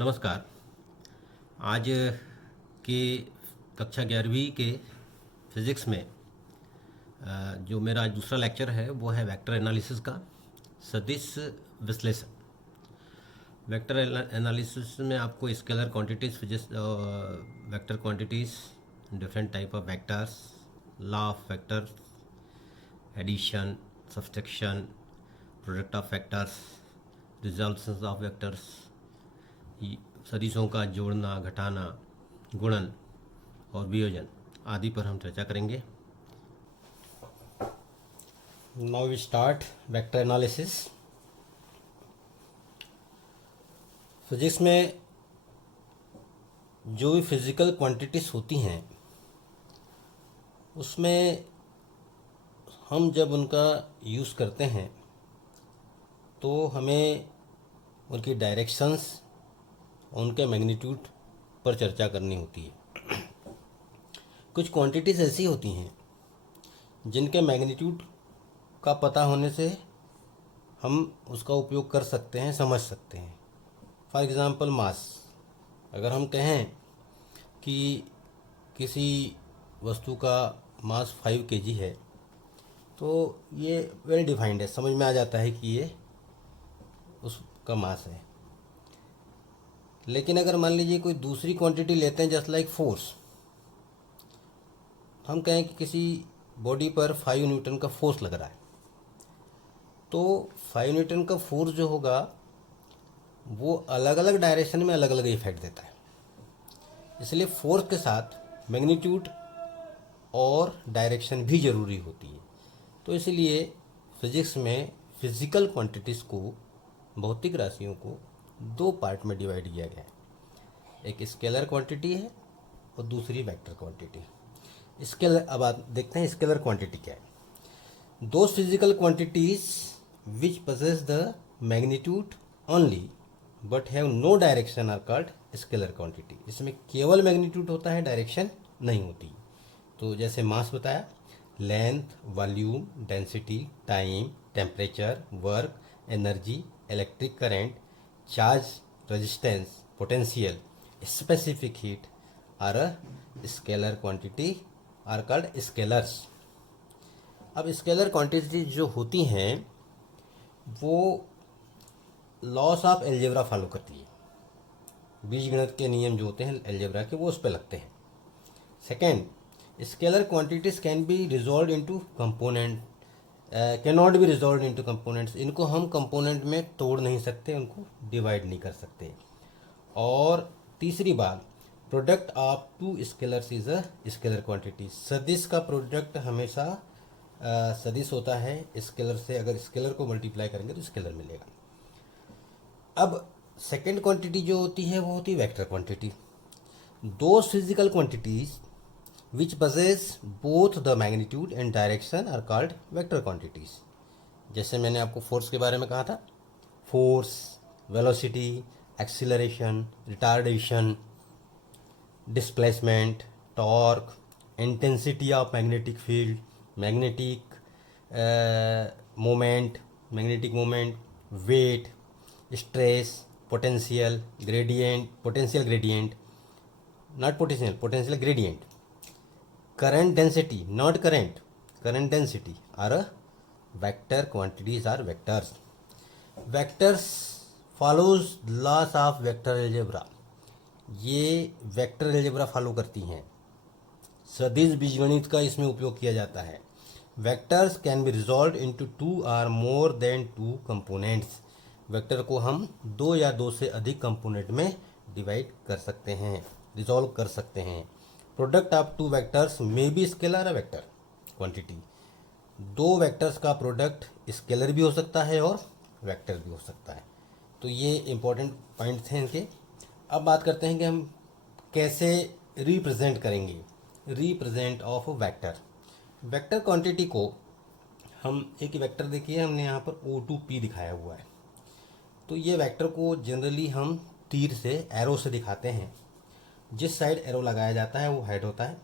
नमस्कार। आज की कक्षा 11वीं के फिज़िक्स में जो मेरा आज दूसरा लेक्चर है वो है वेक्टर एनालिसिस का सदिश विश्लेषण। वेक्टर एनालिसिस में आपको scalar quantities physics vector quantities, different type of vectors, law of vectors, addition, subtraction, product of vectors, results of vectors, सदिशों का जोड़ना, घटाना, गुणन और वियोजन आदि पर हम चर्चा करेंगे। Now we start vector analysis. Physics में जो भी फिजिकल क्वांटिटीज़ होती हैं उसमें हम जब उनका यूज़ करते हैं तो हमें उनकी डायरेक्शंस, उनके मैग्नीट्यूड पर चर्चा करनी होती है। कुछ क्वांटिटीज़ ऐसी होती हैं जिनके मैग्नीट्यूड का पता होने से हम उसका उपयोग कर सकते हैं, समझ सकते हैं। फॉर एग्ज़ाम्पल मास, अगर हम कहें कि किसी वस्तु का मास 5 kg है तो ये वेल डिफाइंड है, समझ में आ जाता है कि ये उसका मास है। लेकिन अगर मान लीजिए कोई दूसरी क्वांटिटी लेते हैं, जस्ट लाइक फोर्स, हम कहें कि किसी बॉडी पर 5 न्यूटन का फोर्स लग रहा है, तो 5 न्यूटन का फोर्स जो होगा वो अलग अलग डायरेक्शन में अलग अलग इफेक्ट देता है। इसलिए फोर्स के साथ मैग्नीट्यूड और डायरेक्शन भी ज़रूरी होती है। तो इसलिए फिजिक्स में फिजिकल क्वांटिटीज़ को, भौतिक राशियों को दो पार्ट में डिवाइड किया गया है। एक स्केलर क्वांटिटी है और दूसरी वेक्टर क्वांटिटी। स्केलर, अब आप देखते हैं स्केलर क्वांटिटी क्या है। Those physical quantities which possess the magnitude only but have no direction are called scalar quantity. इसमें केवल मैग्नीट्यूड होता है, डायरेक्शन नहीं होती। तो जैसे मास बताया, length, volume, density, time, temperature, work, energy, electric current, charge, resistance, potential, specific heat are a scalar quantity are called scalars. अब स्केलर क्वांटिटी जो होती हैं वो लॉस ऑफ एल्जेब्रा फॉलो करती है। बीजगणित के नियम जो होते हैं एल्जेब्रा के, वो उस पर लगते हैं। Second, scalar quantities can be resolve into component, can not be resolve into components. इनको हम कंपोनेंट में तोड़ नहीं सकते, उनको डिवाइड नहीं कर सकते। और तीसरी बात, product of two scalars is a scalar quantity. सदिश का प्रोडक्ट हमेशा सदिश होता है स्केलर से। अगर स्केलर को मल्टीप्लाई करेंगे तो स्केलर मिलेगा। अब सेकेंड क्वांटिटी जो होती है वो होती है वेक्टर क्वांटिटी। दो physical quantities which possess both the magnitude and direction are called vector quantities. जैसे मैंने आपको फोर्स के बारे में कहा था, force, velocity, acceleration, retardation, displacement, torque, intensity of magnetic field, magnetic moment, magnetic moment, weight, stress, potential gradient, potential gradient, not potential, potential gradient, current density, not current density are a vector quantities are vectors. Vectors follows laws of vector algebra। ये vector algebra follow करती हैं। सदिश बीजगणित का इसमें उपयोग किया जाता है। Vectors can be resolve into two or more than two components. Vector को हम दो या दो से अधिक कंपोनेंट में डिवाइड कर सकते हैं, रिजॉल्व कर सकते हैं। Product of two vectors may be scalar a vector quantity. दो वेक्टर्स का प्रोडक्ट स्केलर भी हो सकता है और वेक्टर भी हो सकता है। तो ये इंपॉर्टेंट पॉइंट्स हैं इनके। अब बात करते हैं कि हम कैसे रिप्रेजेंट करेंगे। Represent of vector, vector quantity को हम एक वेक्टर, देखिए हमने यहाँ पर O2P दिखाया हुआ है। तो ये वेक्टर को जनरली हम तीर से, एरो से दिखाते हैं। जिस साइड एरो लगाया जाता है वो हेड होता है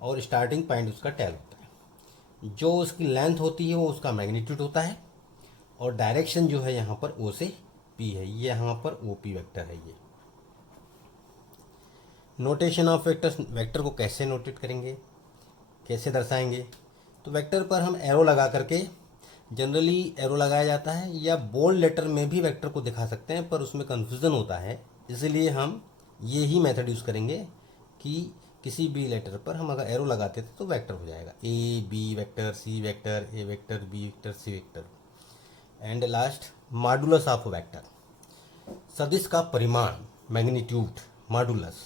और स्टार्टिंग पॉइंट उसका टेल होता है। जो उसकी लेंथ होती है वो उसका मैग्नीट्यूड होता है और डायरेक्शन जो है यहाँ पर O से P है, ये यहाँ पर OP वेक्टर है ये। नोटेशन ऑफ वेक्टर्स, वेक्टर को कैसे नोटेट करेंगे, कैसे दर्शाएंगे। तो वेक्टर पर हम एरो लगा करके, जनरली एरो लगाया जाता है, या बोल्ड लेटर में भी वेक्टर को दिखा सकते हैं, पर उसमें कन्फ्यूज़न होता है, इसलिए हम ये ही मेथड यूज़ करेंगे कि किसी भी लेटर पर हम अगर एरो लगाते थे तो वेक्टर हो जाएगा, A B vector, C vector, A vector, B vector, C vector. And last, modulus of vector, सदिश का परिमाण, मैग्नीट्यूड, मॉडुलस।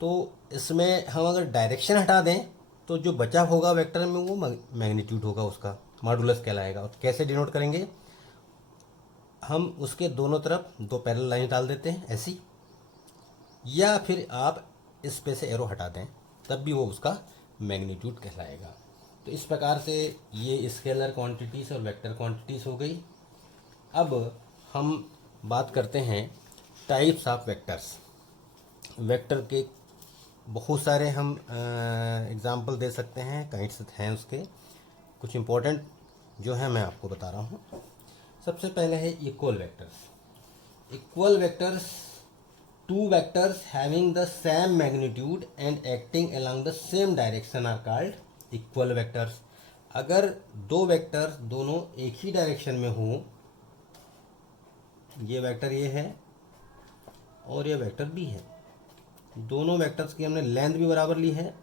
तो इसमें हम अगर डायरेक्शन हटा दें तो जो बचा होगा वेक्टर में वो मैग्नीट्यूड होगा, उसका मॉडुलस कहलाएगा। और कैसे डिनोट करेंगे, हम उसके दोनों तरफ दो पैरेलल लाइन डाल देते हैं ऐसी, या फिर आप इस पे से एरो हटा दें तब भी वो उसका मैग्नीट्यूड कहलाएगा। तो इस प्रकार से ये स्केलर क्वांटिटीज़ और वेक्टर क्वांटिटीज़ हो गई। अब हम बात करते हैं टाइप्स ऑफ वेक्टर्स। वेक्टर के बहुत सारे हम एग्जाम्पल दे सकते हैं, काइंड्स हैं उसके। कुछ इम्पोर्टेंट जो है मैं आपको बता रहा हूँ। सबसे पहले है equal vectors. Equal vectors, two vectors having the same magnitude and acting along the same direction are called equal vectors. अगर दो वेक्टर्स दोनों एक ही डायरेक्शन में हों, ये वेक्टर ये है और ये वेक्टर बी है, दोनों वेक्टर्स की हमने लेंथ भी बराबर ली है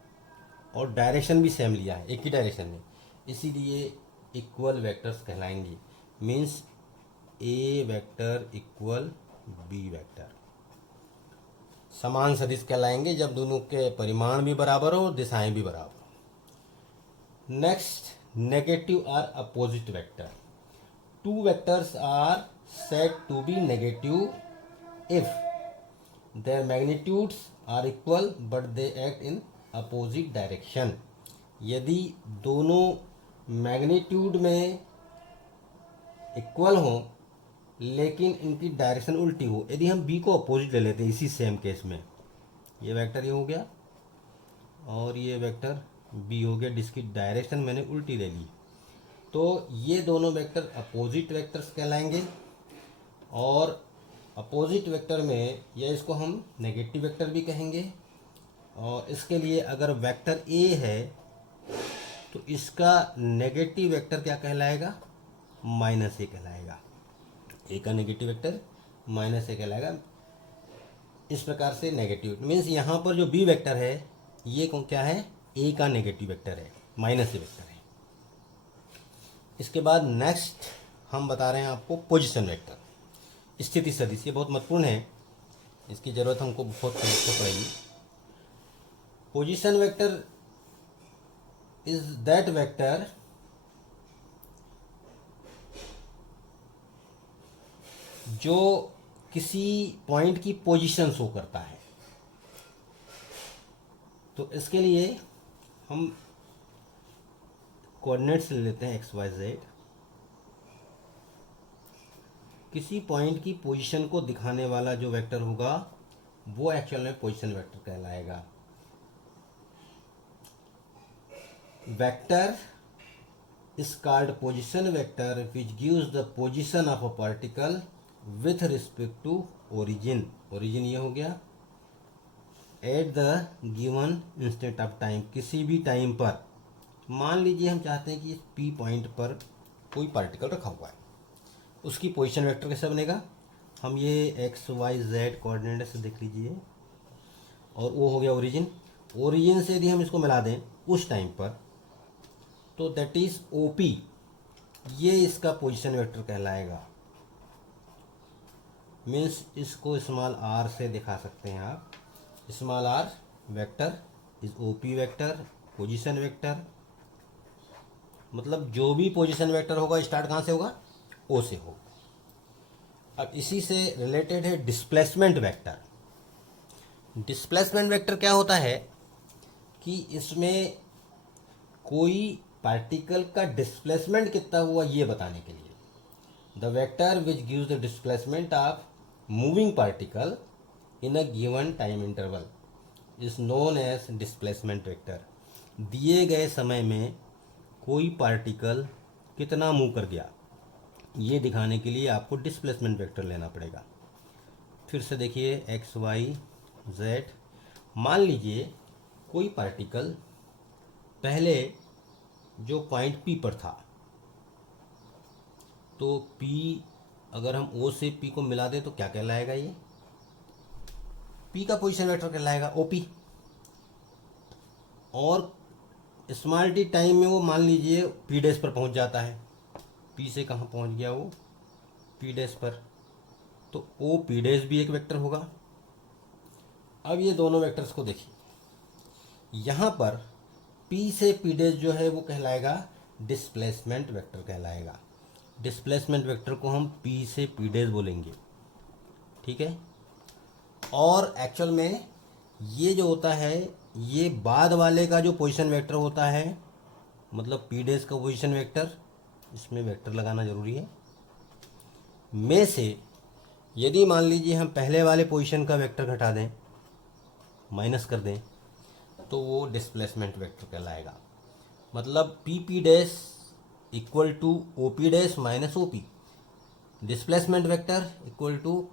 और डायरेक्शन भी सेम लिया है, एक ही डायरेक्शन में, इसीलिए इक्वल वेक्टर्स कहलाएंगे। मीन्स ए वेक्टर इक्वल बी वेक्टर, समान सदिश कहलाएंगे जब दोनों के परिमाण भी बराबर हो, दिशाएं भी बराबर हो। Next, negative or opposite vector. Two vectors are said to be negative if their magnitudes are equal but they act in opposite direction। यदि दोनों मैग्नीट्यूड में इक्वल हो लेकिन इनकी डायरेक्शन उल्टी हो, यदि हम बी को अपोजिट ले लेते हैं इसी सेम केस में, ये वेक्टर ये हो गया और ये वेक्टर बी हो गया, जिसकी डायरेक्शन मैंने उल्टी ले ली, तो ये दोनों वेक्टर अपोजिट वेक्टर्स कहलाएंगे। और अपोजिट वेक्टर में, या इसको हम नेगेटिव वेक्टर भी कहेंगे, और इसके लिए अगर वेक्टर ए है तो इसका नेगेटिव वेक्टर क्या कहलाएगा, माइनस ए कहलाएगा। ए का नेगेटिव वेक्टर माइनस ए कहलाएगा। इस प्रकार से नेगेटिव मीन्स यहाँ पर जो बी वेक्टर है ये क्या है, ए का नेगेटिव वेक्टर है, माइनस ए वेक्टर है। इसके बाद नेक्स्ट हम बता रहे हैं आपको पोजीशन वेक्टर, स्थिति सदिश। ये बहुत महत्वपूर्ण है, इसकी ज़रूरत हमको बहुत पड़ेगी। Position vector is that vector जो किसी पॉइंट की पोजीशन शो करता है। तो इसके लिए हम कोऑर्डिनेट्स ले लेते हैं एक्स वाई जेड। किसी पॉइंट की पोजीशन को दिखाने वाला जो वेक्टर होगा वो एक्चुअल में पोजीशन वेक्टर कहलाएगा। Vector is called position vector which gives the position of a particle with respect to origin. Origin ये हो गया at the given instant of time, किसी भी टाइम पर। मान लीजिए हम चाहते हैं कि इस पी पॉइंट पर कोई पार्टिकल रखा हुआ है, उसकी पोजीशन वेक्टर कैसे बनेगा, हम ये एक्स वाई जेड कोऑर्डिनेट से देख लीजिए, और वो हो गया ओरिजिन। ओरिजिन से यदि हम इसको मिला दें उस टाइम पर तो दैट इज ओपी, ये इसका पोजीशन वेक्टर कहलाएगा। मीन्स इसको स्मॉल आर से दिखा सकते हैं आप, small r vector is OP vector, position vector. मतलब जो भी पोजीशन वेक्टर होगा स्टार्ट कहाँ से होगा, ओ से हो। अब इसी से रिलेटेड है डिस्प्लेसमेंट वेक्टर। डिस्प्लेसमेंट वेक्टर क्या होता है कि इसमें कोई पार्टिकल का डिस्प्लेसमेंट कितना हुआ ये बताने के लिए। The vector which gives the displacement of moving particle in a given time interval is known as displacement vector. दिए गए समय में कोई पार्टिकल कितना मूव कर गया ये दिखाने के लिए आपको डिस्प्लेसमेंट वेक्टर लेना पड़ेगा। फिर से देखिए एक्स वाई जेड, मान लीजिए कोई पार्टिकल पहले जो पॉइंट पी पर था, तो पी अगर हम ओ से पी को मिला दें तो क्या कहलाएगा, ये पी का पोजीशन वेक्टर कहलाएगा ओपी। और स्मॉल टी टाइम में वो मान लीजिए पी डैश पर पहुंच जाता है, पी से कहाँ पहुंच गया वो, पी डैश पर, तो ओ पी डैश भी एक वेक्टर होगा। अब ये दोनों वेक्टर्स को देखिए, यहाँ पर पी से पी डैश जो है वो कहलाएगा डिस्प्लेसमेंट वेक्टर कहलाएगा। डिस्प्लेसमेंट वेक्टर को हम पी से पी डैश बोलेंगे, ठीक है। और एक्चुअल में ये जो होता है, ये बाद वाले का जो पोजीशन वेक्टर होता है, मतलब पी डैश का पोजीशन वेक्टर, इसमें वेक्टर लगाना जरूरी है, में से यदि मान लीजिए हम पहले वाले पोजीशन का वेक्टर घटा दें, माइनस कर दें, तो वो डिस्प्लेसमेंट वेक्टर कहलाएगा। मतलब P P dash equal to O P dash minus O P, displacement vector equal to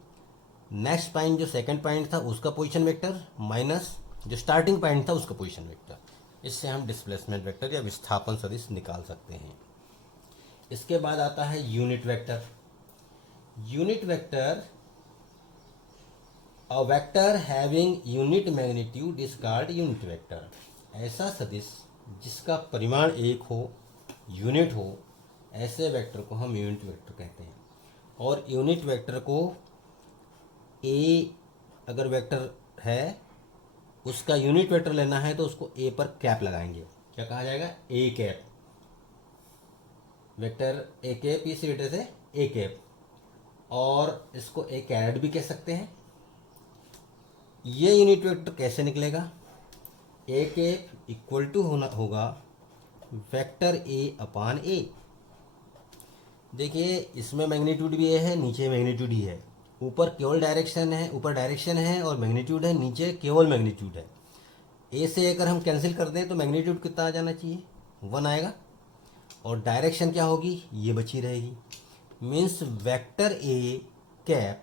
next point जो सेकंड पॉइंट था उसका पोजीशन वेक्टर माइनस जो स्टार्टिंग पॉइंट था उसका पोजीशन वेक्टर। इससे हम डिस्प्लेसमेंट वेक्टर या विस्थापन सदिश निकाल सकते हैं। इसके बाद आता है unit vector. Unit vector, a vector having unit magnitude is called unit vector. ऐसा सदिश जिसका परिमाण एक हो, यूनिट हो, ऐसे वेक्टर को हम यूनिट वेक्टर कहते हैं। और यूनिट वेक्टर को ए अगर वेक्टर है, उसका यूनिट वेक्टर लेना है तो उसको ए पर कैप लगाएंगे, क्या कहा जाएगा, A cap. Vector A cap इस वेक्टर से ए कैप, और इसको ए कैरेट भी कह सकते हैं। ये यूनिट वेक्टर कैसे निकलेगा, ए कैप इक्वल टू होगा वेक्टर ए अपान ए। देखिए इसमें मैग्नीट्यूड भी ए है, नीचे मैग्नीट्यूड ही है, ऊपर केवल डायरेक्शन है, ऊपर डायरेक्शन है और मैग्नीट्यूड है, नीचे केवल मैग्नीट्यूड है। ए से अगर हम कैंसिल कर दें तो मैग्नीट्यूड कितना आ जाना चाहिए, 1 आएगा, और डायरेक्शन क्या होगी, ये बची रहेगी। Means vector A cap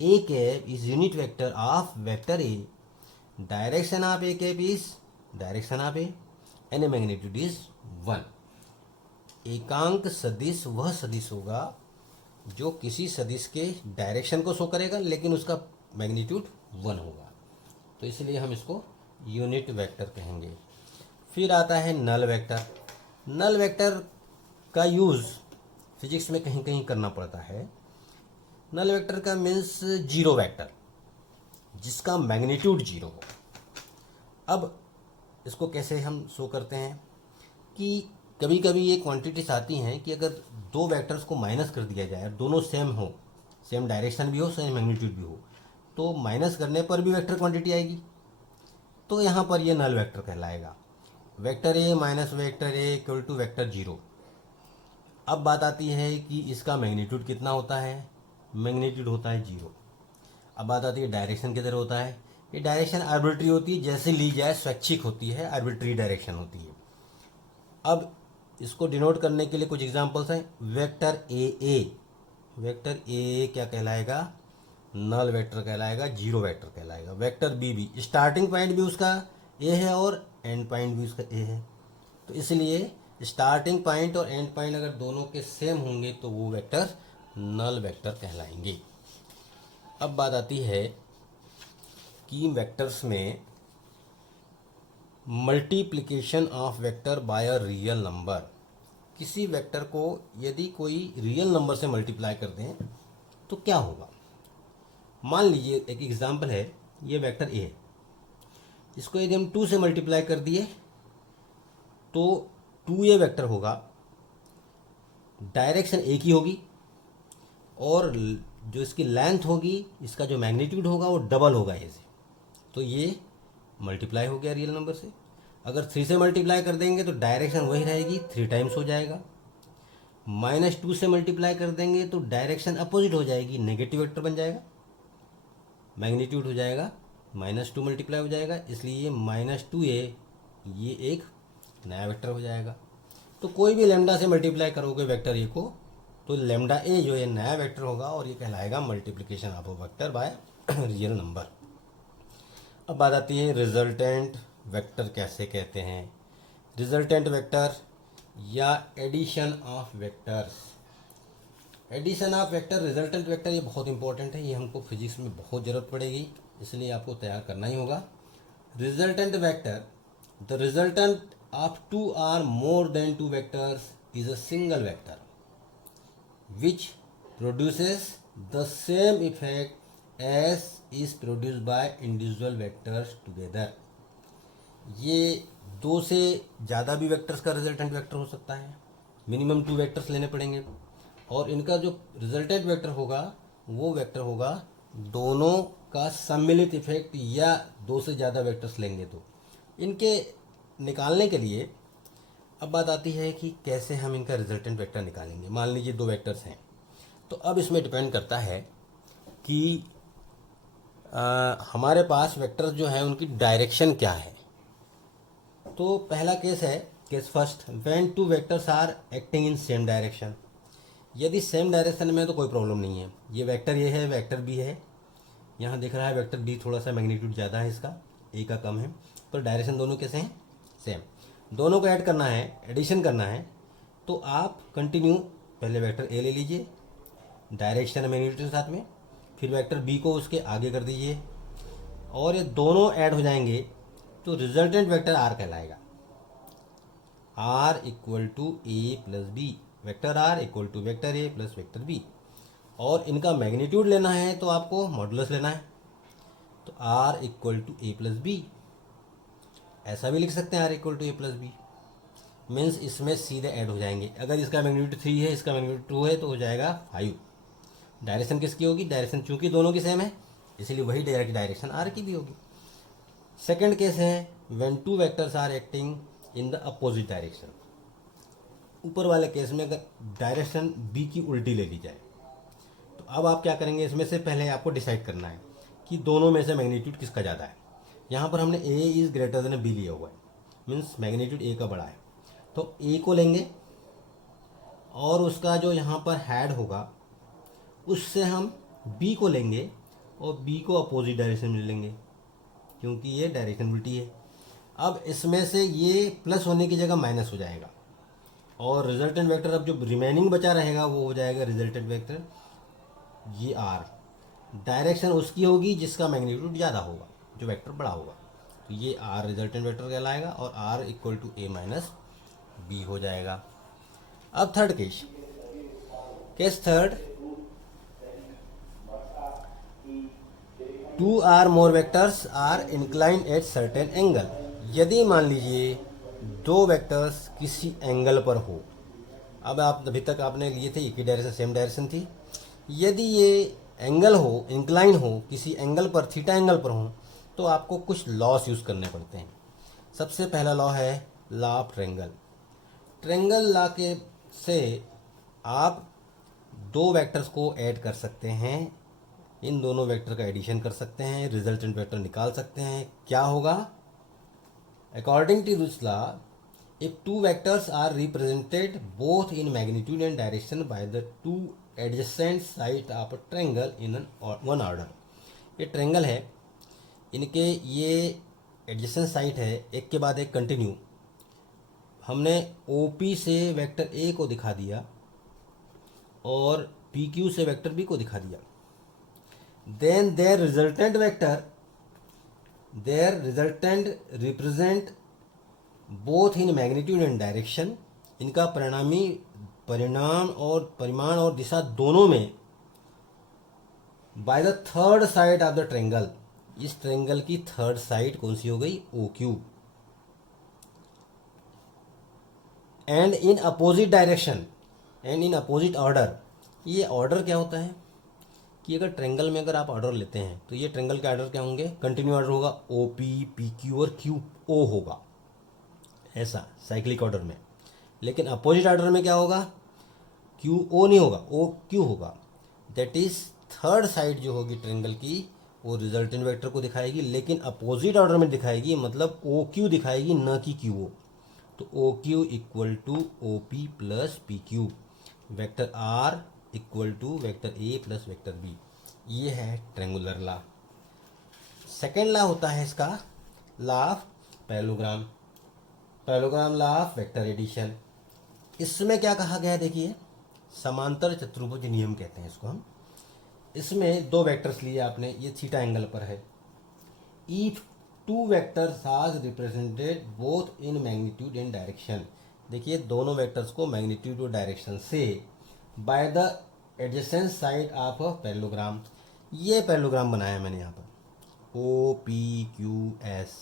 is unit vector of vector A, direction of A cap is direction of A, and magnitude is 1। एकांक सदिश वह सदिश होगा जो किसी सदिश के डायरेक्शन को शो करेगा लेकिन उसका मैग्नीट्यूड 1 होगा, तो इसलिए हम इसको यूनिट वेक्टर कहेंगे। फिर आता है नल वेक्टर। नल वेक्टर का यूज़ फिजिक्स में कहीं कहीं करना पड़ता है। नल वेक्टर का मीन्स जीरो वेक्टर जिसका मैग्नीट्यूड 0 हो। अब इसको कैसे हम शो करते हैं कि कभी कभी ये क्वांटिटीज आती हैं कि अगर दो वेक्टर्स को माइनस कर दिया जाए, दोनों सेम हो, सेम डायरेक्शन भी हो, सेम मैग्नीट्यूड भी हो, तो माइनस करने पर भी वेक्टर क्वांटिटी आएगी, तो यहाँ पर ये नल वेक्टर कहलाएगा। Vector A minus vector A equal to vector 0। अब बात आती है कि इसका मैग्नीट्यूड कितना होता है, मैग्नीट्यूड होता है 0। अब बात आती है डायरेक्शन किधर होता है, ये डायरेक्शन आर्बिट्री होती है, जैसे ली जाए स्वैच्छिक होती है, आर्बिट्री डायरेक्शन होती है। अब इसको डिनोट करने के लिए कुछ एग्जांपल्स हैं। वेक्टर ए क्या कहलाएगा, नल वेक्टर कहलाएगा, 0 वेक्टर कहलाएगा। वेक्टर बी स्टार्टिंग पॉइंट भी उसका ए है और एंड पॉइंट भी उसका ए है, तो इसलिए स्टार्टिंग पॉइंट और एंड पॉइंट अगर दोनों के सेम होंगे तो वो वेक्टर नल वेक्टर कहलाएंगे। अब बात आती है कि वेक्टर्स में multiplication of vector by a real number. किसी वेक्टर को यदि कोई रियल नंबर से मल्टीप्लाई कर दें तो क्या होगा। मान लीजिए एक एग्जांपल है, ये वेक्टर ए है, इसको यदि हम 2 से मल्टीप्लाई कर दिए तो 2a वेक्टर होगा, डायरेक्शन एक ही होगी और जो इसकी लेंथ होगी, इसका जो मैग्नीट्यूड होगा वो डबल होगा ए से, तो ये मल्टीप्लाई हो गया रियल नंबर से। अगर 3 से मल्टीप्लाई कर देंगे तो डायरेक्शन वही रहेगी, 3 टाइम्स हो जाएगा। -2 से मल्टीप्लाई कर देंगे तो डायरेक्शन अपोजिट हो जाएगी, नेगेटिव वेक्टर बन जाएगा, मैग्नीट्यूड हो जाएगा -2 मल्टीप्लाई हो जाएगा, इसलिए -2a ये एक नया वेक्टर हो जाएगा। तो कोई भी लेमडा से मल्टीप्लाई करोगे वेक्टर ए को तो लेमडा ए जो है नया वेक्टर होगा और ये कहलाएगा multiplication of a vector by real number. अब बात आती है रिजल्टेंट वेक्टर कैसे कहते हैं। रिजल्टेंट वेक्टर या addition of vectors. Addition of vector, resultant vector, ये बहुत इंपॉर्टेंट है, ये हमको फिजिक्स में बहुत ज़रूरत पड़ेगी, इसलिए आपको तैयार करना ही होगा। Resultant vector, the resultant of two or more than two vectors is a single vector which produces the same effect as is produced by individual vectors together। ये दो से ज़्यादा भी वेक्टर्स का रिजल्टेंट वेक्टर हो सकता है, मिनिमम 2 वेक्टर्स लेने पड़ेंगे, और इनका जो रिजल्टेंट वेक्टर होगा वो वेक्टर होगा दोनों का सम्मिलित इफेक्ट, या दो से ज़्यादा वेक्टर्स लेंगे तो। इनके निकालने के लिए अब बात आती है कि कैसे हम इनका रिजल्टेंट वेक्टर निकालेंगे। मान लीजिए 2 वेक्टर्स हैं, तो अब इसमें डिपेंड करता है कि हमारे पास वेक्टर्स जो हैं उनकी डायरेक्शन क्या है। तो पहला केस है, case first, when two vectors are acting in same direction. यदि सेम डायरेक्शन में तो कोई प्रॉब्लम नहीं है, ये वेक्टर ये है, वेक्टर बी है, यहाँ दिख रहा है वेक्टर बी थोड़ा सा मैग्नीट्यूड ज़्यादा है इसका, ए का कम है, पर डायरेक्शन दोनों कैसे हैं, सेम। दोनों को ऐड करना है, एडिशन करना है, तो आप कंटिन्यू पहले वेक्टर ए ले लीजिए डायरेक्शन मैग्नीट्यूड के साथ में, फिर वेक्टर बी को उसके आगे कर दीजिए, और ये दोनों ऐड हो जाएंगे तो रिजल्टेंट वेक्टर आर कहलाएगा। R equal to A plus B, vector R equal to vector A plus vector B. और इनका मैग्नीट्यूड लेना है तो आपको मॉडुलस लेना है, तो R equal to A plus B. ऐसा भी लिख सकते हैं R equal to A plus B, means इसमें सीधे ऐड हो जाएंगे। अगर इसका मैग्नीट्यूड 3 है, इसका मैग्नीट्यूड 2 है, तो हो जाएगा 5। डायरेक्शन किसकी होगी, डायरेक्शन चूंकि दोनों की सेम है इसीलिए वही डायरेक्ट डायरेक्शन आर की भी होगी। सेकंड केस है when two vectors are acting in the opposite direction. ऊपर वाले केस में अगर डायरेक्शन बी की उल्टी ले ली जाए, तो अब आप क्या करेंगे, इसमें से पहले आपको डिसाइड करना है कि दोनों में से मैग्नीट्यूड किसका ज़्यादा है। यहाँ पर हमने A is greater than B लिया हुआ है, मीन्स मैग्नीट्यूड ए का बड़ा है, तो ए को लेंगे और उसका जो यहाँ पर हेड होगा उससे हम बी को लेंगे और बी को अपोजिट डायरेक्शन में लेंगे क्योंकि ये डायरेक्शन उल्टी है। अब इसमें से ये प्लस होने की जगह माइनस हो जाएगा, और रिजल्टेंट वेक्टर अब जो रिमेनिंग बचा रहेगा वो हो जाएगा रिजल्टेंट वेक्टर ये आर। डायरेक्शन उसकी होगी जिसका मैग्नीट्यूड ज़्यादा होगा, जो वेक्टर बड़ा होगा, तो ये आर रिजल्टेंट वेक्टर कहलाएगा, और R equal to A minus B हो जाएगा। अब third case, case third, two or more vectors are incline at certain angle. यदि मान लीजिए 2 वेक्टर्स किसी एंगल पर हो, अब आप अभी तक आपने लिए थे एक ही डायरेक्शन, सेम डायरेक्शन थी, यदि ये एंगल हो, इंक्लाइन हो, किसी एंगल पर, थीटा एंगल पर हो, तो आपको कुछ लॉस यूज़ करने पड़ते हैं। सबसे पहला लॉ है law of triangle. Triangle law के से आप 2 वेक्टर्स को ऐड कर सकते हैं, इन दोनों वेक्टर का एडिशन कर सकते हैं, रिजल्टेंट वेक्टर निकाल सकते हैं। क्या होगा, according to this law, if 2 vectors are represented both in magnitude and direction by the 2 adjacent side of a triangle in one order. ये ट्रायंगल है, इनके ये एडजेसेंट साइड है, एक के बाद एक कंटिन्यू। हमने OP से वेक्टर ए को दिखा दिया और PQ से वेक्टर बी को दिखा दिया। then their resultant represent both in magnitude and direction। इनका परिणाम और परिमाण और दिशा दोनों में by the third side of the triangle। इस ट्रायंगल की थर्ड साइड कौन सी हो गई, OQ। And in opposite direction and in opposite order. ये ऑर्डर क्या होता है कि अगर ट्रायंगल में अगर आप ऑर्डर लेते हैं तो ये ट्रायंगल के ऑर्डर क्या होंगे, कंटिन्यू ऑर्डर होगा, OP PQ और QO होगा, ऐसा साइक्लिक ऑर्डर में। लेकिन अपोजिट ऑर्डर में क्या होगा, QO नहीं होगा, OQ होगा। दैट इज थर्ड साइड जो होगी ट्रायंगल की वो रिजल्टेंट वेक्टर को दिखाएगी, लेकिन अपोजिट ऑर्डर में दिखाएगी, मतलब OQ दिखाएगी, न कि QO। तो OQ equal to OP plus PQ, vector R equal to vector A plus vector B। ये है ट्रायंगुलर लॉ। सेकेंड लॉ होता है इसका law of parallelogram, parallelogram law of vector addition. इसमें क्या कहा गया है देखिए, समांतर चतुर्भुज नियम कहते हैं इसको हम। इसमें दो वेक्टर्स लिए आपने, ये थीटा एंगल पर है। If two vectors are represented both in magnitude and direction, देखिए दोनों वेक्टर्स को मैग्नीट्यूड और डायरेक्शन से by the adjacent side of a parallelogram, ये पैरेललोग्राम बनाया मैंने यहाँ पर ओ पी क्यू एस।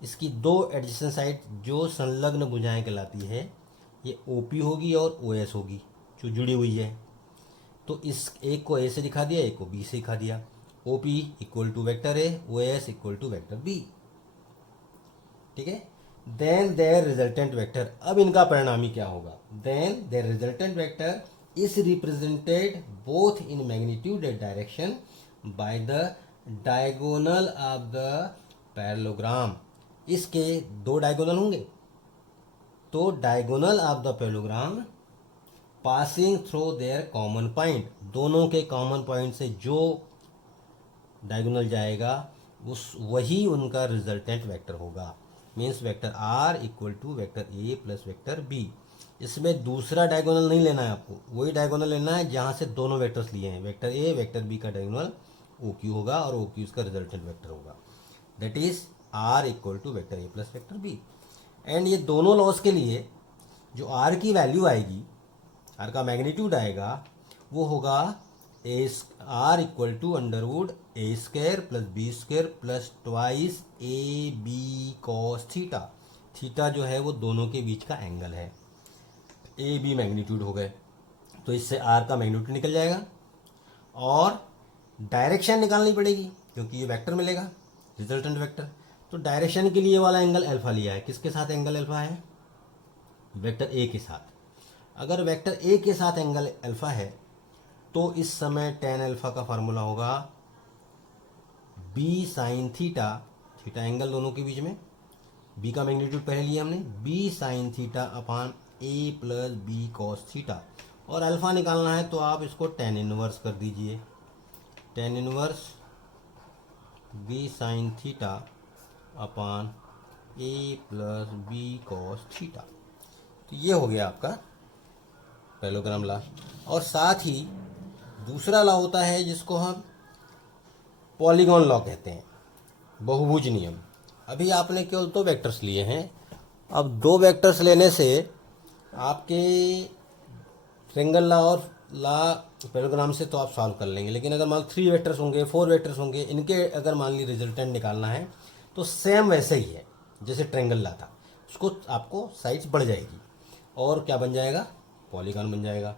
इसकी दो एडजेसेंट साइड जो संलग्न भुजाएं कहलाती है, ये ओ पी होगी और ओ एस होगी जो जुड़ी हुई है। तो इस एक को ए से दिखा दिया, एक को बी से दिखा दिया। O P equal to vector A, O S equal to vector B, ठीक है। देन देयर रिजल्टेंट वेक्टर, अब इनका परिणामी क्या होगा, then their resultant vector is represented both in magnitude and direction by the diagonal of the parallelogram. इसके दो diagonal होंगे, तो diagonal of the parallelogram passing through their common point, दोनों के कॉमन पॉइंट से जो डायगोनल जाएगा उस वही उनका रिजल्टेंट वेक्टर होगा। Means vector R equal to vector A plus vector B. इसमें दूसरा डायगोनल नहीं लेना है आपको, वही डायगोनल लेना है जहाँ से दोनों वेक्टर्स लिए हैं। वेक्टर ए वेक्टर बी का डायगोनल ओ क्यू होगा और ओ क्यू इसका रिजल्टेंट वेक्टर होगा। That is R equal to vector A plus vector B. And ये दोनों लॉस के लिए जो आर की वैल्यू आएगी, आर का मैग्नीट्यूड आएगा, वो होगा A R equal to under root A square plus B square plus twice A B cos theta. Theta जो है वो दोनों के बीच का एंगल है, ए बी मैग्नीट्यूड हो गए, तो इससे आर का मैग्नीट्यूड निकल जाएगा और डायरेक्शन निकालनी पड़ेगी क्योंकि ये वेक्टर मिलेगा रिजल्टेंट वेक्टर। तो डायरेक्शन के लिए वाला एंगल अल्फा लिया है, किसके साथ एंगल अल्फा है, वेक्टर ए के साथ। अगर वेक्टर ए के साथ एंगल अल्फा है तो इस समय टेन अल्फा का फार्मूला होगा B sign theta, theta angle दोनों के बीच में, बी का मैग्नीट्यूड पहले लिया हमने, b sign theta upon a plus b cos theta. और अल्फा निकालना है तो आप इसको टेन इनवर्स कर दीजिए, tan inverse b sign theta upon a plus b cos theta. तो ये हो गया आपका पैरेललोग्राम लॉ। और साथ ही दूसरा लॉ होता है जिसको हम पॉलीगॉन लॉ कहते हैं, बहुभुज नियम। अभी आपने केवल दो वेक्टर्स लिए हैं, अब दो वेक्टर्स लेने से आपके ट्रायंगल लॉ और लॉ पैरेललोग्राम से तो आप सॉल्व कर लेंगे, लेकिन अगर मान लो थ्री वेक्टर्स होंगे, फोर वेक्टर्स होंगे, इनके अगर मान ली रिजल्टेंट निकालना है तो सेम वैसे ही है जैसे ट्रायंगल लॉ था, उसको आपको साइड्स बढ़ जाएगी और क्या बन जाएगा, पॉलीगॉन बन जाएगा।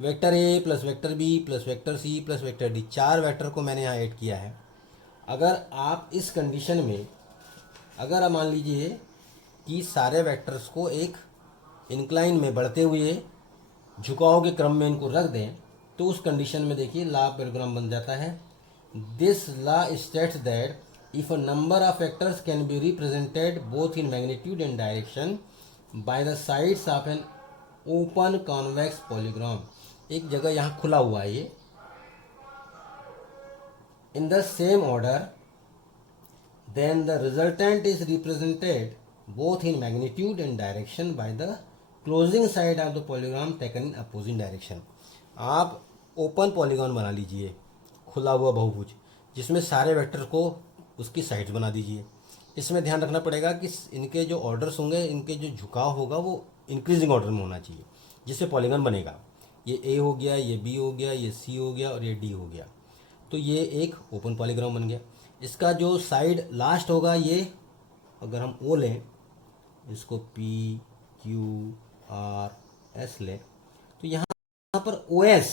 Vector A plus vector B plus vector C plus vector D, चार वेक्टर को मैंने यहाँ ऐड किया है। अगर आप इस कंडीशन में, अगर आप मान लीजिए कि सारे वेक्टर्स को एक इंक्लाइन में बढ़ते हुए झुकाव के क्रम में इनको रख दें, तो उस कंडीशन में देखिए लॉ पैरेललोग्राम बन जाता है। This law states that if a number of vectors can be represented both in magnitude and direction by the sides of an open convex polygon, एक जगह यहाँ खुला हुआ है ये, in the same order, then the resultant is represented both in magnitude and direction by the closing side of the polygon taken in opposite direction। आप open polygon बना लीजिए, खुला हुआ बहुभुज, जिसमें सारे वेक्टर को उसकी साइड्स बना दीजिए। इसमें ध्यान रखना पड़ेगा कि इनके जो ऑर्डर्स होंगे, इनके जो झुकाव होगा वो इंक्रीजिंग ऑर्डर में होना चाहिए, जिससे पॉलीगॉन बनेगा। ये ए हो गया, ये बी हो गया, ये सी हो गया और ये डी हो गया, तो ये एक ओपन पॉलीग्राम बन गया। इसका जो साइड लास्ट होगा, ये अगर हम ओ लें, इसको पी क्यू आर एस लें, तो यहाँ पर ओ एस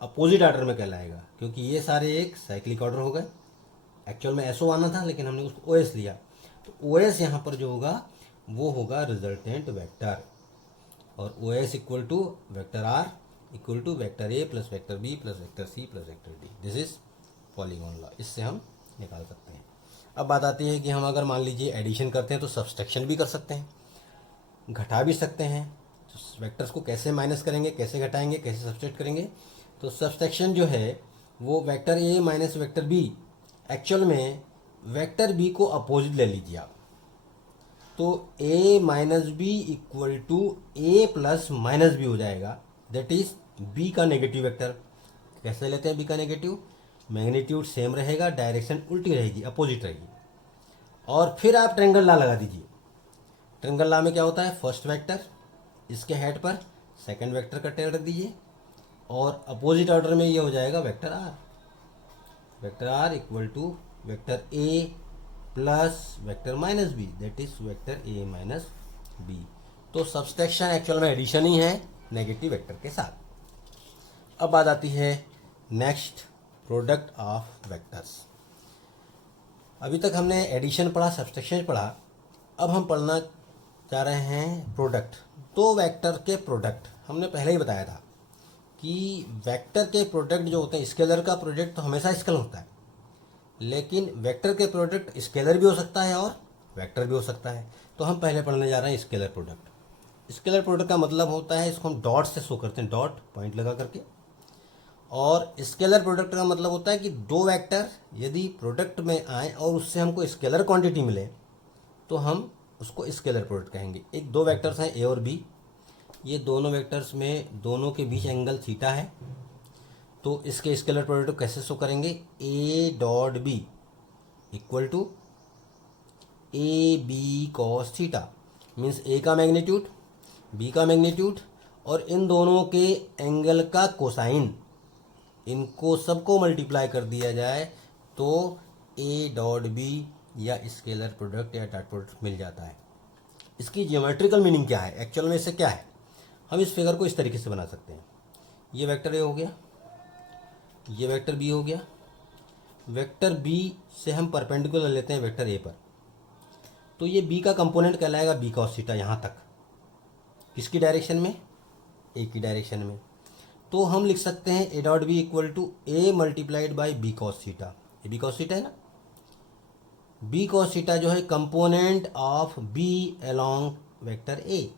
अपोजिट ऑर्डर में कहलाएगा, क्योंकि ये सारे एक साइक्लिक ऑर्डर हो गए। एक्चुअल में एसओ आना था लेकिन हमने उसको ओ एस लिया, तो ओ एस यहाँ पर जो होगा वो होगा रिजल्टेंट वेक्टर। और O S equal to vector R equal to vector A plus vector B plus vector C plus vector D. This is polygon law, इससे हम निकाल सकते हैं। अब बात आती है कि हम अगर मान लीजिए एडिशन करते हैं तो सब्सट्रैक्शन भी कर सकते हैं, घटा भी सकते हैं। तो वेक्टर्स को कैसे माइनस करेंगे, कैसे घटाएंगे, कैसे सब्सट्रैक्ट करेंगे, तो सब्सट्रैक्शन जो है वो vector A minus vector B, actual में वेक्टर बी को अपोजिट ले लीजिए आप, तो a minus B equal to A plus minus B हो जाएगा, दैट इज b का नेगेटिव वेक्टर। कैसे लेते हैं b का नेगेटिव? मैग्नीट्यूड सेम रहेगा, डायरेक्शन उल्टी रहेगी, अपोजिट रहेगी। और फिर आप ट्रायंगल लॉ लगा दीजिए। ट्रायंगल लॉ में क्या होता है, फर्स्ट वेक्टर इसके हेड पर सेकंड वेक्टर का टेल रख दीजिए, और अपोजिट ऑर्डर में ये हो जाएगा vector R. Vector R equal to vector A plus vector minus B, that is vector A minus B. तो सब्सट्रैक्शन एक्चुअल में एडिशन ही है नेगेटिव वेक्टर के साथ। अब बात आती है नेक्स्ट, प्रोडक्ट ऑफ वेक्टर्स। अभी तक हमने एडिशन पढ़ा, सब्सट्रैक्शन पढ़ा, अब हम पढ़ना चाह रहे हैं प्रोडक्ट। दो वेक्टर के प्रोडक्ट, हमने पहले ही बताया था कि वेक्टर के प्रोडक्ट जो होते हैं, स्केलर का प्रोडक्ट तो हमेशा स्केलर होता है, लेकिन वेक्टर के प्रोडक्ट स्केलर भी हो सकता है और वेक्टर भी हो सकता है। तो हम पहले पढ़ने जा रहे हैं स्केलर प्रोडक्ट। स्केलर प्रोडक्ट का मतलब होता है, इसको हम डॉट से शो करते हैं, डॉट पॉइंट लगा करके। और स्केलर प्रोडक्ट का मतलब होता है कि दो वेक्टर यदि प्रोडक्ट में आए और उससे हमको स्केलर क्वांटिटी मिले तो हम उसको स्केलर प्रोडक्ट कहेंगे। एक दो वेक्टर्स हैं ए और बी, ये दोनों वेक्टर्स में दोनों के बीच एंगल थीटा है, तो इसके स्केलर प्रोडक्ट को कैसे शो करेंगे, a dot B equal to a B cos theta. Means a का मैग्नीट्यूड, बी का मैग्नीट्यूड और इन दोनों के एंगल का कोसाइन, इनको सबको मल्टीप्लाई कर दिया जाए तो ए डॉट बी या स्केलर प्रोडक्ट या डॉट प्रोडक्ट मिल जाता है। इसकी ज्योमेट्रिकल मीनिंग क्या है, एक्चुअल में इससे क्या है, हम इस फिगर को इस तरीके से बना सकते हैं। ये वेक्टर ए हो गया, ये वेक्टर बी हो गया। वेक्टर बी से हम परपेंडिकुलर लेते हैं वेक्टर ए पर, तो ये बी का कंपोनेंट कहलाएगा बी कॉस थीटा यहाँ तक। किसकी डायरेक्शन में, ए की डायरेक्शन में। तो हम लिख सकते हैं A dot B equal to A multiplied by B cos theta. ये बी कॉस थीटा है ना, बी कॉस थीटा जो है component of B along vector A.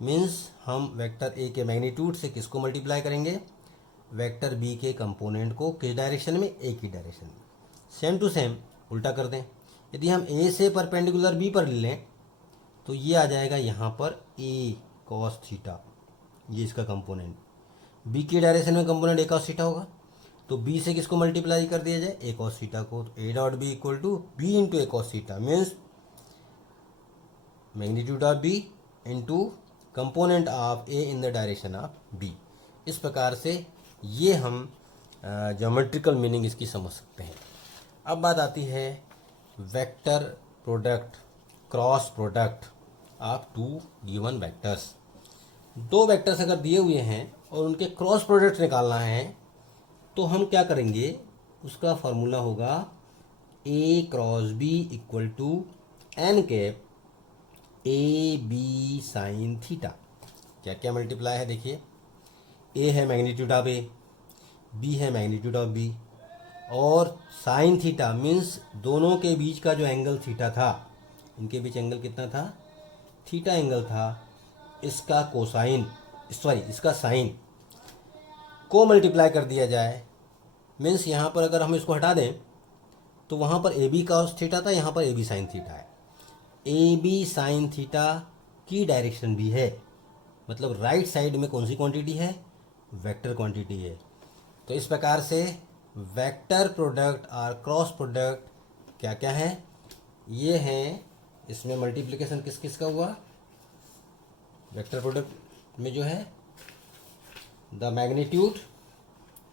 Means हम वेक्टर ए के मैग्नीट्यूड से किसको मल्टीप्लाई करेंगे, वेक्टर बी के कंपोनेंट को, किस डायरेक्शन में, ए की डायरेक्शन में। सेम टू सेम उल्टा कर दें, यदि हम ए से परपेंडिकुलर बी पर लें तो ये आ जाएगा यहाँ पर ए कॉस थीटा, ये इसका कंपोनेंट। बी की डायरेक्शन में कंपोनेंट ए कॉस थीटा होगा, तो बी से किसको मल्टीप्लाई कर दिया जाए, ए कॉस थीटा को। तो A dot B equal to B into A cos theta, means magnitude of B into component of A in the direction of B. इस प्रकार से ये हम ज्योमेट्रिकल मीनिंग इसकी समझ सकते हैं। अब बात आती है vector product, cross product of two given vectors. दो वेक्टर्स अगर दिए हुए हैं और उनके क्रॉस प्रोडक्ट निकालना है तो हम क्या करेंगे, उसका फॉर्मूला होगा a cross b equal to n cap a b sign theta. क्या क्या मल्टीप्लाई है देखिए, ए है मैग्नीट्यूड ऑफ ए, बी है मैग्नीट्यूड ऑफ बी, और साइन थीटा मीन्स दोनों के बीच का जो एंगल थीटा था, इनके बीच एंगल कितना था, थीटा एंगल था, इसका कोसाइन, सॉरी इसका साइन को मल्टीप्लाई कर दिया जाए। मीन्स यहाँ पर अगर हम इसको हटा दें तो वहाँ पर ए बी कॉस थीटा था, यहाँ पर ए बी साइन थीटा है। ए बी साइन थीटा की डायरेक्शन भी है, मतलब राइट साइड में कौन सी क्वांटिटी है, वेक्टर क्वांटिटी है। तो इस प्रकार से वेक्टर प्रोडक्ट और क्रॉस प्रोडक्ट क्या क्या है, ये हैं। इसमें मल्टीप्लिकेशन किस किस का हुआ, वेक्टर प्रोडक्ट में जो है the magnitude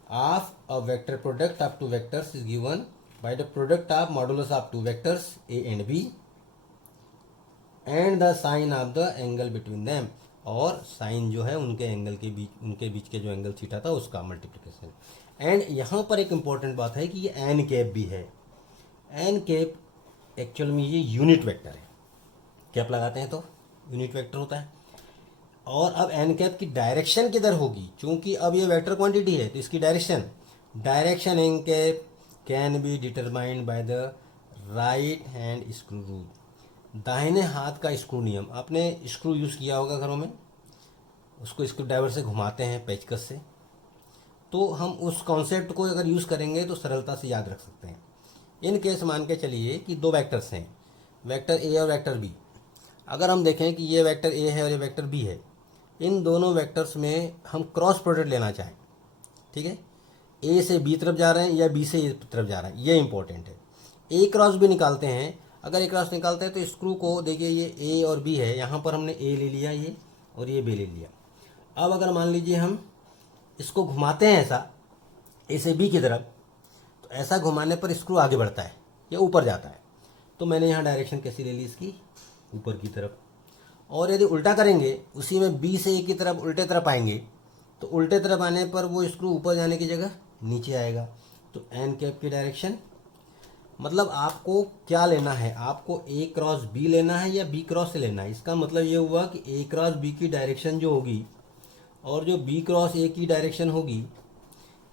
of a vector product of two vectors is given by the product of modulus of two vectors A and B and the sine of the angle between them, और sine जो है उनके angle के बीच, उनके बीच के जो angle theta था उसका मल्टीप्लिकेशन। एंड यहाँ पर एक इम्पॉर्टेंट बात है कि ये एन कैप भी है। एन कैप एक्चुअल में ये यूनिट वेक्टर है, कैप लगाते हैं तो यूनिट वेक्टर होता है। और अब एन कैप की डायरेक्शन किधर होगी, क्योंकि अब ये वेक्टर क्वांटिटी है तो इसकी direction N cap can be determined by the right hand screw rule. दाहिने हाथ का स्क्रू नियम, आपने स्क्रू यूज़ किया होगा घरों में, उसको स्क्रू ड्राइवर से घुमाते हैं पेचकस से, तो हम उस कॉन्सेप्ट को अगर यूज़ करेंगे तो सरलता से याद रख सकते हैं। इन केस मान के चलिए कि दो वेक्टर्स हैं, वेक्टर ए और वेक्टर बी। अगर हम देखें कि ये वेक्टर ए है और ये वेक्टर बी है, इन दोनों वेक्टर्स में हम क्रॉस प्रोडक्ट लेना चाहें, ठीक है, ए से बी तरफ जा रहे हैं या बी से ए तरफ जा रहे हैं, ये इंपॉर्टेंट है। ए क्रॉस बी निकालते हैं, अगर ए क्रॉस निकालते हैं तो स्क्रू को देखिए, ये ए और बी है, यहाँ पर हमने ए ले लिया ये और ये बी ले लिया। अब अगर मान लीजिए हम इसको घुमाते हैं ऐसा ए से बी की तरफ, तो ऐसा घुमाने पर स्क्रू आगे बढ़ता है या ऊपर जाता है। तो मैंने यहाँ डायरेक्शन कैसी ले ली इसकी, ऊपर की तरफ। और यदि उल्टा करेंगे, उसी में बी से ए की तरफ उल्टे तरफ आएंगे, तो उल्टे तरफ आने पर वो स्क्रू ऊपर जाने की जगह नीचे आएगा। तो एन कैप की डायरेक्शन, मतलब आपको क्या लेना है, आपको ए क्रॉस बी लेना है या बी क्रॉस से लेना है। इसका मतलब ये हुआ कि ए क्रॉस बी की डायरेक्शन जो होगी और जो बी क्रॉस ए की डायरेक्शन होगी,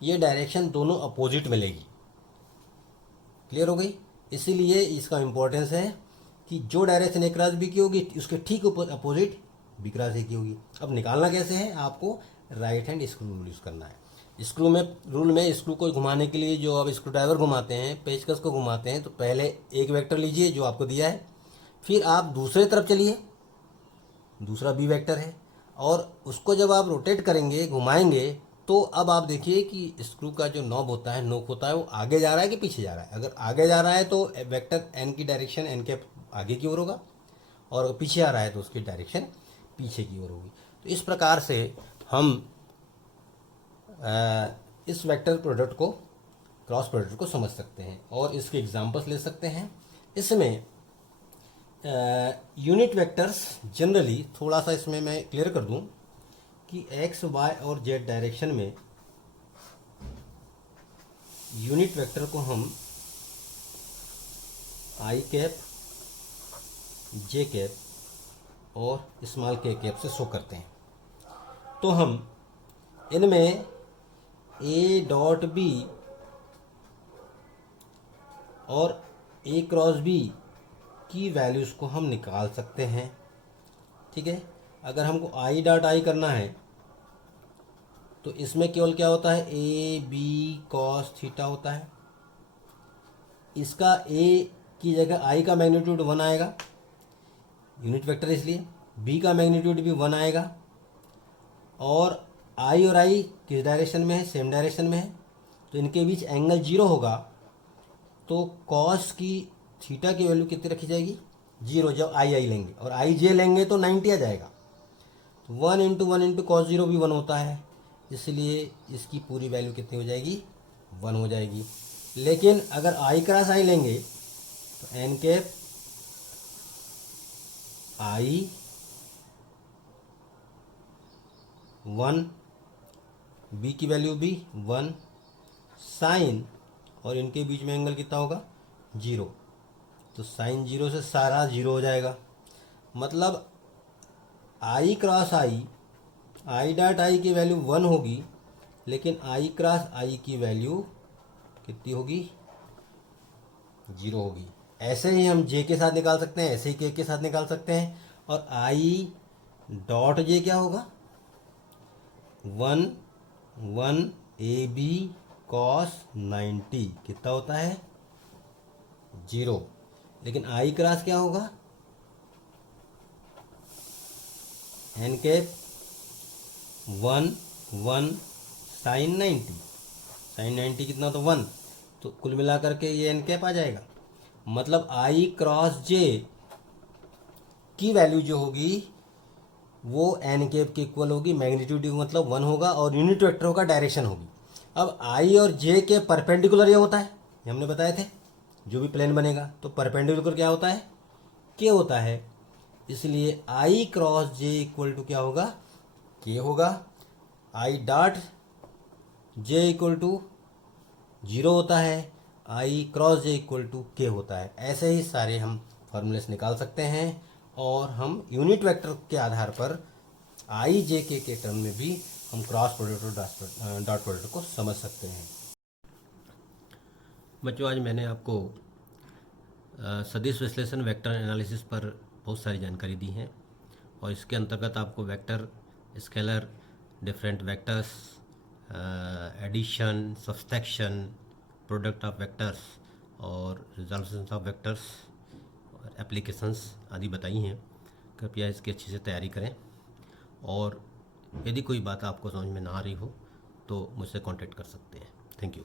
ये डायरेक्शन दोनों अपोजिट मिलेगी। क्लियर हो गई। इसीलिए इसका इम्पोर्टेंस है कि जो डायरेक्शन ए क्रॉस बी की होगी उसके ठीक अपोजिट बी क्रॉस ए की होगी। अब निकालना कैसे है, आपको right hand screw rule use करना है। स्क्रू में रूल में स्क्रू को घुमाने के लिए जो आप स्क्रू ड्राइवर घुमाते हैं, पेचकस को घुमाते हैं, तो पहले एक वेक्टर लीजिए जो आपको दिया है, फिर आप दूसरे तरफ चलिए, दूसरा बी वेक्टर है, और उसको जब आप रोटेट करेंगे, घुमाएंगे, तो अब आप देखिए कि स्क्रू का जो नॉब होता है, नोक होता है, वो आगे जा रहा है कि पीछे जा रहा है। अगर आगे जा रहा है तो वेक्टर एन की डायरेक्शन एन के आगे की ओर होगा, और अगर पीछे आ रहा है तो उसकी डायरेक्शन पीछे की ओर होगी। तो इस प्रकार से हम इस वेक्टर प्रोडक्ट को, क्रॉस प्रोडक्ट को समझ सकते हैं और इसके एग्जांपल्स ले सकते हैं। इसमें यूनिट वेक्टर्स जनरली, थोड़ा सा इसमें मैं क्लियर कर दूं कि एक्स वाई और जेड डायरेक्शन में यूनिट वेक्टर को हम आई कैप, जे कैप और स्मॉल के कैप से शो करते हैं। तो हम इनमें ए डॉट बी और ए क्रॉस बी की वैल्यूज़ को हम निकाल सकते हैं, ठीक है। अगर हमको आई डॉट आई करना है तो इसमें केवल क्या होता है, ए बी कॉस थीटा होता है। इसका ए की जगह आई का मैग्नीट्यूड 1 आएगा, यूनिट वेक्टर इसलिए, बी का मैग्नीट्यूड भी 1 आएगा, और आई और आई किस डायरेक्शन में है, सेम डायरेक्शन में है, तो इनके बीच एंगल 0 होगा। तो कॉस की थीटा की वैल्यू कितनी रखी जाएगी, 0। जब आई आई लेंगे और आई जे लेंगे तो 90 आ जाएगा। तो 1 इंटू 1 इंटू कॉस 0 भी 1 होता है, इसलिए इसकी पूरी वैल्यू कितनी हो जाएगी, 1 हो जाएगी। लेकिन अगर आई क्रॉस आई लेंगे तो एन कैप आई 1, बी की वैल्यू भी 1, साइन, और इनके बीच में एंगल कितना होगा, 0। तो साइन 0 से सारा 0 हो जाएगा। मतलब आई क्रॉस आई डॉट आई की वैल्यू 1 होगी, लेकिन आई क्रॉस आई की वैल्यू कितनी होगी, 0 होगी। ऐसे ही हम जे के साथ निकाल सकते हैं, ऐसे ही के साथ निकाल सकते हैं। और आई डॉट जे क्या होगा, 1 1 ए बी कॉस 90 कितना होता है, 0। लेकिन आई क्रॉस क्या होगा, एन कैप 1 1 साइन 90, साइन 90 कितना, तो 1। तो कुल मिलाकर के ये एन कैप आ जाएगा। मतलब आई क्रॉस जे की वैल्यू जो होगी वो एन कैप के इक्वल होगी, मैग्नीट्यूड मतलब 1 होगा, और यूनिट वेक्टर होगा, डायरेक्शन होगी। अब आई और जे के परपेंडिकुलर ये होता है, ये हमने बताए थे, जो भी प्लेन बनेगा तो परपेंडिकुलर क्या होता है, के होता है। इसलिए I cross J equal to क्या होगा, के होगा। I dot J equal to 0 होता है, I cross J equal to K होता है। ऐसे ही सारे हम फॉर्मूलेस निकाल सकते हैं, और हम यूनिट वेक्टर के आधार पर आई जे के टर्म में भी हम क्रॉस प्रोडक्ट और डॉट प्रोडक्ट को समझ सकते हैं। बच्चों, आज मैंने आपको सदिश विश्लेषण वेक्टर एनालिसिस पर बहुत सारी जानकारी दी है, और इसके अंतर्गत आपको vector, scalar, different vectors, addition, subtraction, product of vectors और रिजल्यूशन ऑफ वेक्टर्स और एप्लीकेशंस आदि बताई हैं। कृपया इसकी अच्छे से तैयारी करें, और यदि कोई बात आपको समझ में ना आ रही हो तो मुझसे कांटेक्ट कर सकते हैं। Thank you.